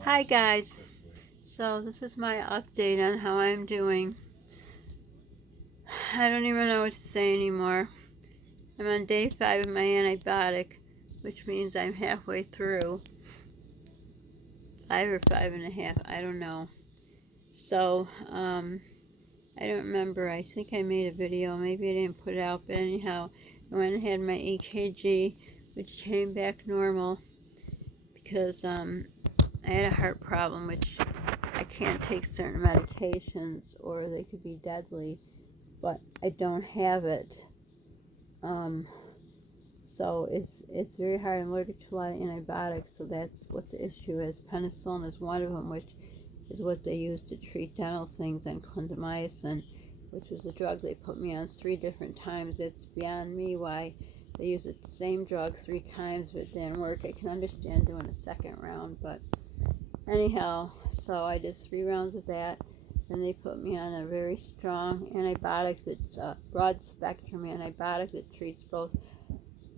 Hi guys, so this is my update on how I'm doing. I don't even know what to say anymore. I'm on day 5 of my antibiotic, which means I'm halfway through. 5 or 5.5, I don't know. So, I don't remember. I think I made a video. Maybe I didn't put it out, but anyhow, I went and had my EKG, which came back normal because I had a heart problem, which I can't take certain medications or they could be deadly, but I don't have it. So it's very hard. I'm allergic to a lot of antibiotics, so that's what the issue is. Penicillin is one of them, which is what they use to treat dental things, and clindamycin, which was a drug they put me on 3 different times. It's beyond me why they use the same drug 3 times but it didn't work. I can understand doing a second round, but anyhow, so I did 3 rounds of that. Then they put me on a very strong antibiotic that's a broad spectrum antibiotic that treats both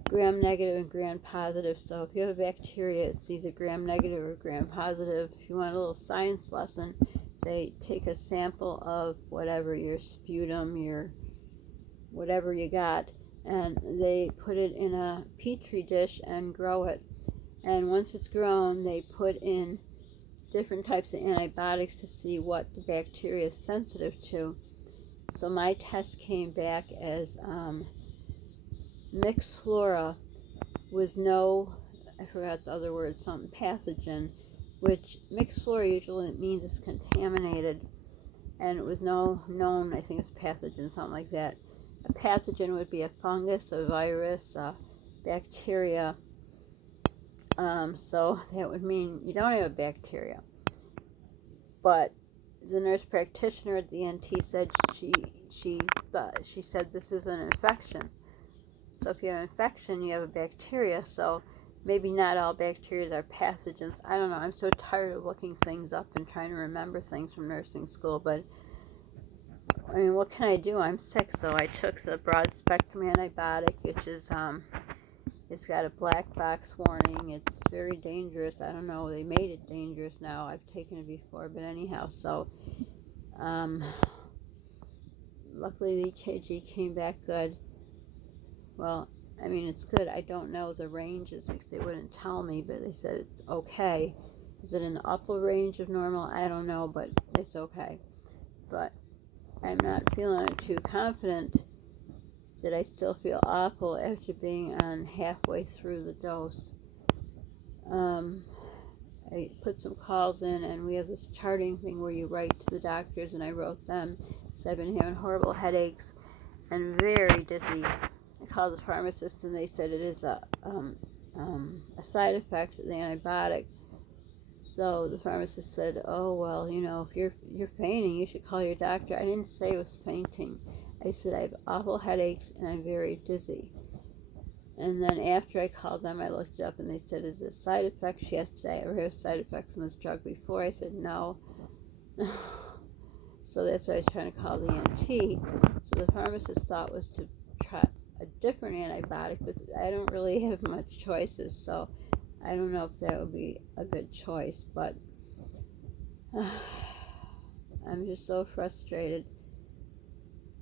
gram negative and gram positive. So if you have a bacteria, it's either gram negative or gram positive. If you want a little science lesson, they take a sample of whatever, your sputum, your whatever you got, and they put it in a petri dish and grow it. And once it's grown, they put in different types of antibiotics to see what the bacteria is sensitive to. So my test came back as mixed flora with no, I forgot the other word, something pathogen, which mixed flora usually means it's contaminated, and it was no known, I think it's pathogen, something like that. A pathogen would be a fungus, a virus, a bacteria. So that would mean you don't have a bacteria. But the nurse practitioner at the NT said she said this is an infection. So if you have an infection, you have a bacteria. So maybe not all bacteria are pathogens. I don't know. I'm so tired of looking things up and trying to remember things from nursing school. But I mean, what can I do? I'm sick, so I took the broad spectrum antibiotic, which is it's got a black box warning. It's very dangerous. I don't know. They made it dangerous now. I've taken it before, but anyhow. So luckily the EKG came back good. Well, I mean, it's good. I don't know the ranges because they wouldn't tell me, but they said it's okay. Is it in the upper range of normal? I don't know, but it's okay. But I'm not feeling too confident that I still feel awful after being on halfway through the dose. I put some calls in, and we have this charting thing where you write to the doctors, and I wrote them. So I've been having horrible headaches and very dizzy. I called the pharmacist, and they said it is a side effect of the antibiotic. So the pharmacist said, "Oh well, you know, if you're fainting, you should call your doctor." I didn't say it was fainting. I said I have awful headaches and I'm very dizzy. And then after I called them, I looked it up, and they said, "Is it a side effect?" She asked, "Did I ever have a side effect from this drug before?" I said, "No." So that's why I was trying to call the NT. So the pharmacist thought was to try a different antibiotic, but I don't really have much choices, so I don't know if that would be a good choice. But I'm just so frustrated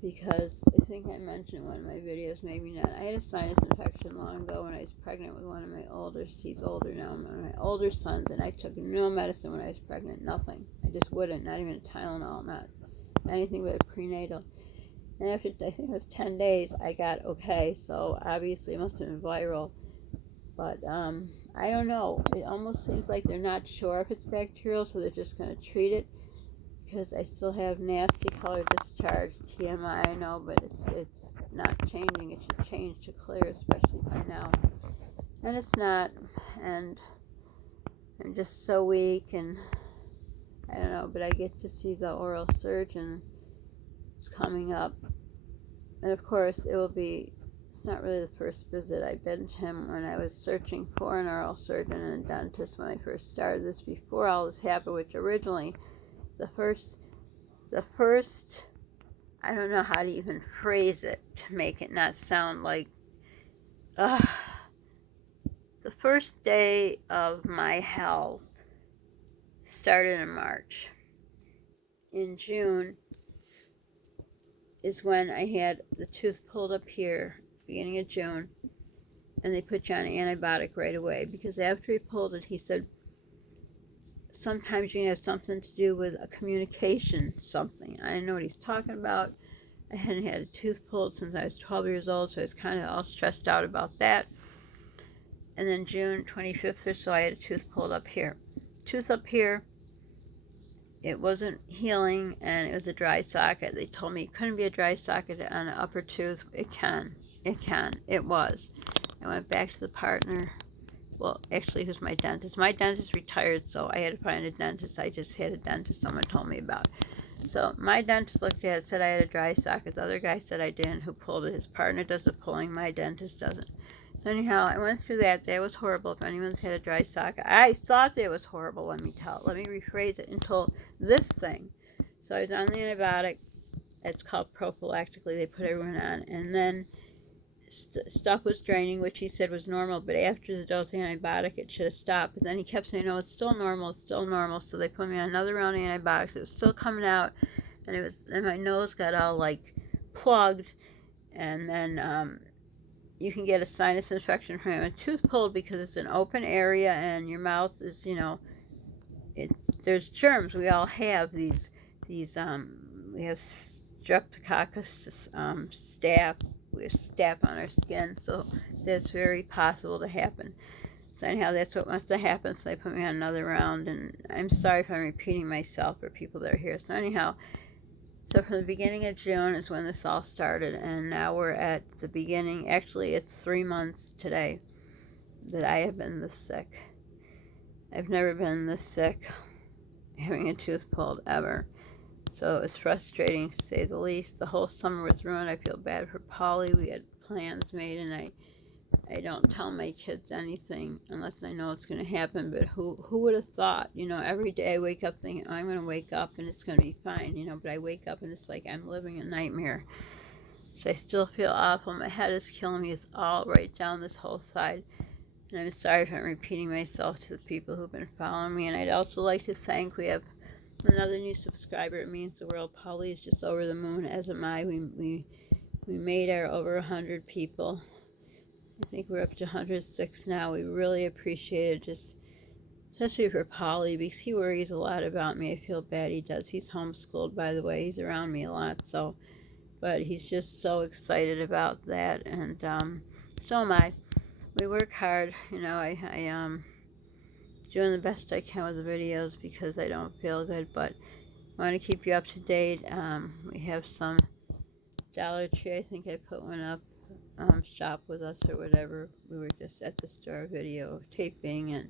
because I think I mentioned in one of my videos, maybe not. I had a sinus infection long ago when I was pregnant with one of my older, he's older now, one of my older sons, and I took no medicine when I was pregnant, nothing. I just wouldn't, not even a Tylenol, not anything but a prenatal. And after, I think it was 10 days, I got okay, so obviously it must have been viral. But I don't know. It almost seems like they're not sure if it's bacterial, so they're just going to treat it. Because I still have nasty color discharge, TMI, I know, but it's not changing. It should change to clear, especially by now. And it's not. And I'm just so weak, and I don't know, but I get to see the oral surgeon. It's coming up. And of course, it will be, it's not really the first visit. I've been to him when I was searching for an oral surgeon and a dentist when I first started this, before all this happened, which originally, the first, I don't know how to even phrase it to make it not sound like, the first day of my hell started in March. In June is when I had the tooth pulled up here, beginning of June, and they put you on an antibiotic right away, because after he pulled it, he said, sometimes you have something to do with a communication something. I didn't know what he's talking about. I hadn't had a tooth pulled since I was 12 years old, so I was kind of all stressed out about that. And then June 25th or so, I had a tooth pulled up here. Tooth up here, it wasn't healing, and it was a dry socket. They told me it couldn't be a dry socket on an upper tooth. It can. It was. I went back to the partner. Well, actually, who's my dentist? My dentist retired, so I had to find a dentist. I just had a dentist someone told me about. So my dentist looked at it, said I had a dry socket. The other guy said I didn't, who pulled it. His partner does the pulling. My dentist doesn't. So anyhow, I went through that. That was horrible. If anyone's had a dry socket, I thought that was horrible. Let me rephrase it until this thing. So I was on the antibiotic. It's called prophylactically. They put everyone on, and then stuff was draining, which he said was normal. But after the dose of antibiotic, it should have stopped. But then he kept saying, "No, it's still normal. It's still normal." So they put me on another round of antibiotics. It was still coming out, and my nose got all like plugged, and then you can get a sinus infection from having a tooth pulled because it's an open area and your mouth is, there's germs. We all have these we have streptococcus staph. We have staph on our skin, so that's very possible to happen. So anyhow, that's what must have happened. So they put me on another round, and I'm sorry if I'm repeating myself for people that are here. So anyhow, so from the beginning of June is when this all started, and now we're at the beginning. Actually, it's 3 months today that I have been this sick. I've never been this sick, having a tooth pulled, ever. So it's frustrating, to say the least. The whole summer was ruined. I feel bad for Polly. We had plans made, and I don't tell my kids anything unless I know it's going to happen. But who would have thought? Every day I wake up thinking, I'm going to wake up and it's going to be fine. But I wake up and it's like I'm living a nightmare. So I still feel awful. My head is killing me. It's all right down this whole side. And I'm sorry if I'm repeating myself to the people who've been following me. And I'd also like to thank, we have another new subscriber. It means the world. Polly is just over the moon, as am I. We made our over 100 people. I think we're up to 106 now. We really appreciate it, just especially for Polly, because he worries a lot about me. I feel bad. He does. He's homeschooled, by the way. He's around me a lot, but he's just so excited about that, and so am I. We work hard. I doing the best I can with the videos because I don't feel good, but I want to keep you up to date. We have some Dollar Tree. I think I put one up. Shop with us or whatever. We were just at the store videotaping, and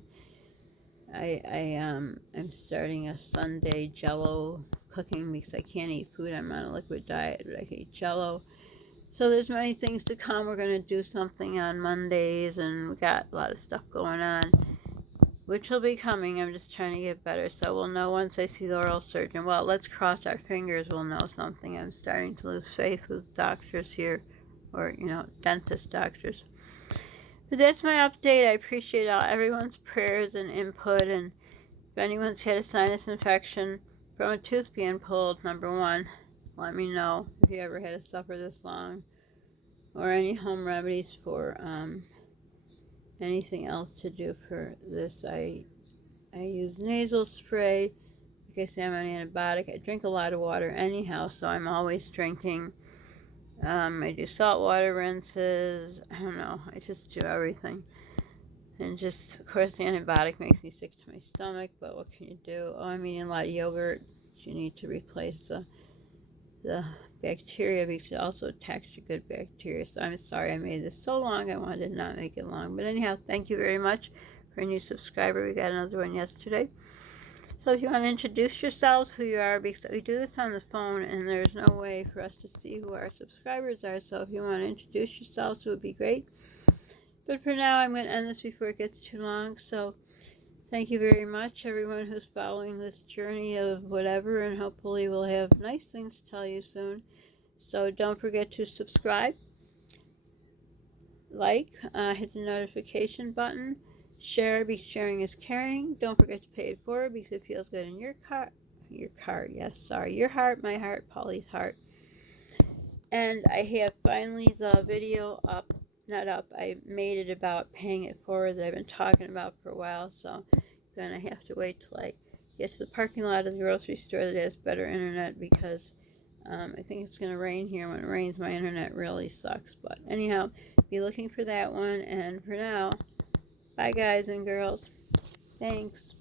I'm starting a Sunday Jello cooking because I can't eat food. I'm on a liquid diet, but I can eat Jello. So there's many things to come. We're going to do something on Mondays, and we got a lot of stuff going on, which will be coming. I'm just trying to get better, so we'll know once I see the oral surgeon. Well, let's cross our fingers. We'll know something. I'm starting to lose faith with doctors here, or dentist doctors. But that's my update. I appreciate everyone's prayers and input, and if anyone's had a sinus infection from a tooth being pulled, number one, let me know if you ever had to suffer this long, or any home remedies for anything else to do for this. I use nasal spray. Like I say, I'm on antibiotic. I drink a lot of water anyhow, so I'm always drinking. I do saltwater rinses. I don't know. I just do everything. And just, of course, the antibiotic makes me sick to my stomach, but what can you do? Oh, I'm eating a lot of yogurt. You need to replace the bacteria because it also attacks your good bacteria. So I'm sorry I made this so long. I wanted to not make it long. But anyhow, thank you very much for a new subscriber. We got another one yesterday. So if you want to introduce yourselves, who you are, because we do this on the phone and there's no way for us to see who our subscribers are. So if you want to introduce yourselves, it would be great. But for now, I'm going to end this before it gets too long. So thank you very much, everyone who's following this journey of whatever, and hopefully we'll have nice things to tell you soon. So don't forget to subscribe, like, hit the notification button, Share, because sharing is caring. Don't forget to pay it forward because it feels good in your heart, my heart, Polly's heart. And I have finally the video up, not up, I made it about paying it forward that I've been talking about for a while, so I'm gonna have to wait till I get to the parking lot of the grocery store that has better internet, because I think it's gonna rain here. When it rains, my internet really sucks. But anyhow, be looking for that one, and for now, bye guys and girls. Thanks.